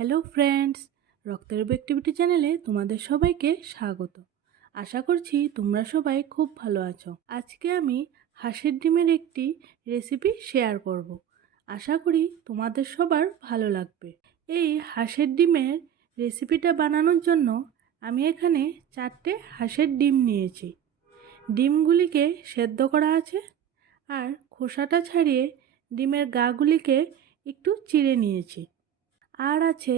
Hello friends, রক্তের activity চ্যানেলে তোমাদের সবাইকে স্বাগত। আশা করছি তোমরা সবাই খুব ভালো আছো। আজকে আমি হাঁসের ডিমের একটি রেসিপি শেয়ার করব। আশা করি তোমাদের সবার ভালো লাগবে। এই হাঁসের ডিমের রেসিপিটা বানানোর জন্য আমি এখানে 4টে হাঁসের ডিম নিয়েছি। ডিমগুলিকে সেদ্ধ করা আছে আর খোসাটা ছাড়িয়ে ডিমের গাগুলিকে একটু চিড়ে নিয়েছি। আর আছে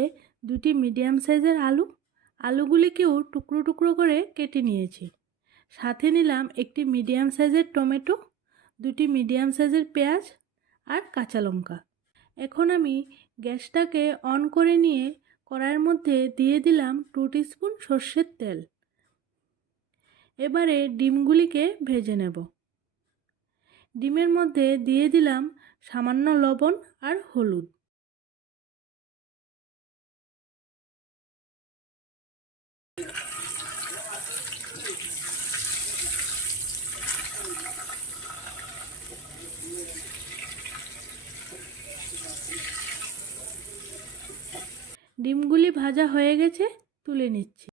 2টি মিডিয়াম সাইজের আলুগুলিকেও টুকরো টুকরো করে কেটে নিয়েছি। সাথে নিলাম একটি মিডিয়াম সাইজের টমেটো, 2টি মিডিয়াম সাইজের পেঁয়াজ আর কাঁচা লঙ্কা। এখন আমি গ্যাসটাকে অন করে নিয়ে কড়াইয়ের মধ্যে দিয়ে দিলাম 2 টিস্পুন সর্ষের তেল। এবারে ডিমগুলিকে ভেজে নেব। ডিমের মধ্যে দিয়ে দিলাম সামান্য লবণ আর হলুদ। ডিমগুলি ভাজা হয়ে গেছে, তুলে নিচ্ছি।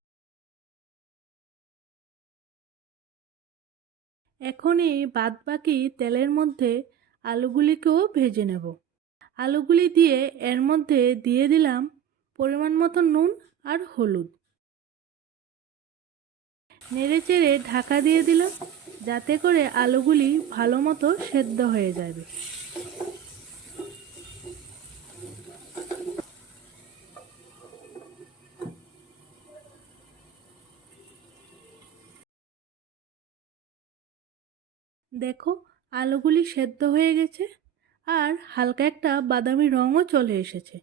এখন এই বাদবাকি তেলের মধ্যে আলুগুলিকেও ভেজে নেব। আলুগুলি দিয়ে এর মধ্যে দিয়ে দিলাম পরিমাণ মতো নুন আর হলুদ। নেড়েচেড়ে ঢাকা দিয়ে দিলাম যাতে করে আলুগুলি ভালো মতো সেদ্ধ হয়ে যাবে। দেখো, আলুগুলি সেদ্ধ হয়ে গেছে আর হালকা একটা বাদামি রঙও চলে এসেছে।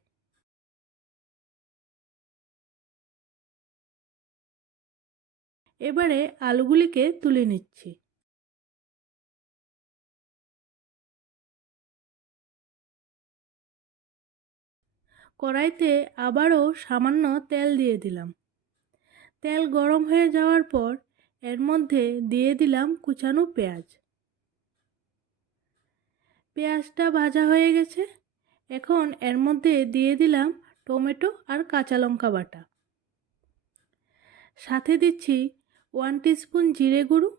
এবারে আলুগুলিকে তুলে নিচ্ছি। কড়াইতে আবারও সামান্য তেল দিয়ে দিলাম। তেল গরম হয়ে যাওয়ার পর এর মধ্যে দিয়ে দিলাম কুচানো পেঁয়াজ। পেঁয়াজটা ভাজা হয়ে গেছে। এখন এর মধ্যে দিয়ে দিলাম টমেটো আর কাঁচা লঙ্কা বাটা। সাথে দিচ্ছি 1 টিস্পুন জিরে গুঁড়ো,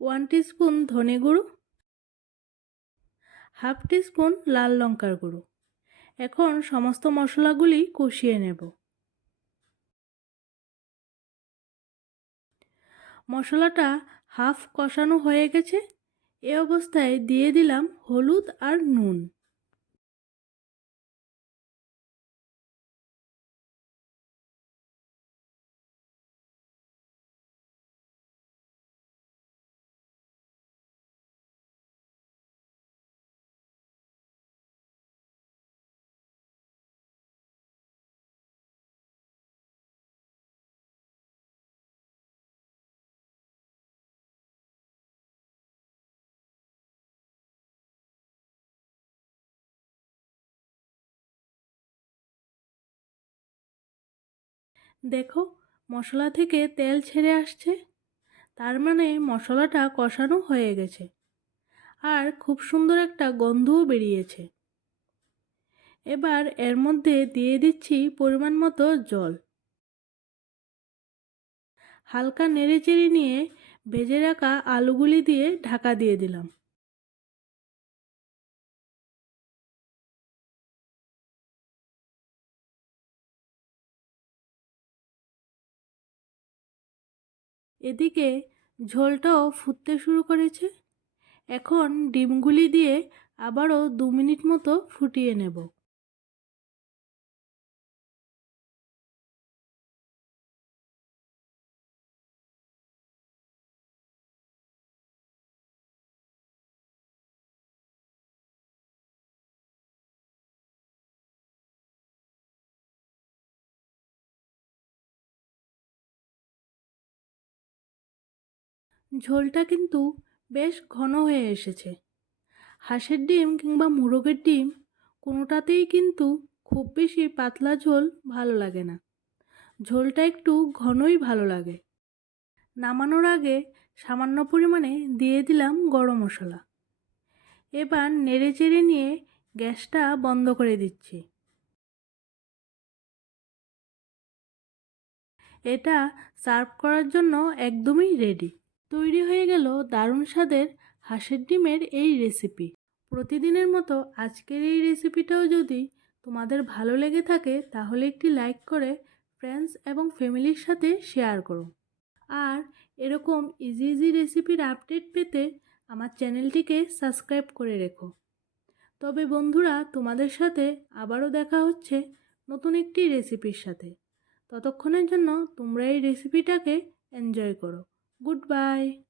1 টিস্পুন ধনে গুঁড়ো, হাফ টিস্পুন লাল লঙ্কার গুঁড়ো। এখন সমস্ত মশলাগুলি কষিয়ে নেব। মশলাটা হাফ কষানো হয়ে গেছে। এ অবস্থায় দিয়ে দিলাম হলুদ আর নুন। দেখো, মশলা থেকে তেল ছেড়ে আসছে, তার মানে মশলাটা কষানো হয়ে গেছে আর খুব সুন্দর একটা গন্ধও বেরিয়েছে। এবার এর মধ্যে দিয়ে দিচ্ছি পরিমাণ মতো জল। হালকা নেড়েচেড়ে নিয়ে ভেজে রাখা আলুগুলি দিয়ে ঢাকা দিয়ে দিলাম। এদিকে ঝোলটাও ফুটতে শুরু করেছে। এখন ডিমগুলি দিয়ে আবারও 2 মিনিট মতো ফুটিয়ে নেব। ঝোলটা কিন্তু বেশ ঘন হয়ে এসেছে। হাঁসের ডিম কিংবা মোরগের ডিম কোনোটাতেই কিন্তু খুব বেশি পাতলা ঝোল ভালো লাগে না। ঝোলটা একটু ঘনই ভালো লাগে। নামানোর আগে সামান্য পরিমাণে দিয়ে দিলাম গরম মশলা। এবার নেড়েচেড়ে নিয়ে গ্যাসটা বন্ধ করে দিচ্ছি। এটা সার্ভ করার জন্য একদমই রেডি। তৈরি হয়ে গেল দারুণ স্বাদের হাঁসের ডিমের এই রেসিপি। প্রতিদিনের মতো আজকের এই রেসিপিটাও যদি তোমাদের ভালো লেগে থাকে তাহলে একটি লাইক করে ফ্রেন্ডস এবং ফ্যামিলির সাথে শেয়ার করো। আর এরকম ইজি ইজি রেসিপির আপডেট পেতে আমার চ্যানেলটিকে সাবস্ক্রাইব করে রেখো। তবে বন্ধুরা, তোমাদের সাথে আবারও দেখা হচ্ছে নতুন একটি রেসিপির সাথে। ততক্ষণের জন্য তোমরা এই রেসিপিটাকে এনজয় করো। Good bye.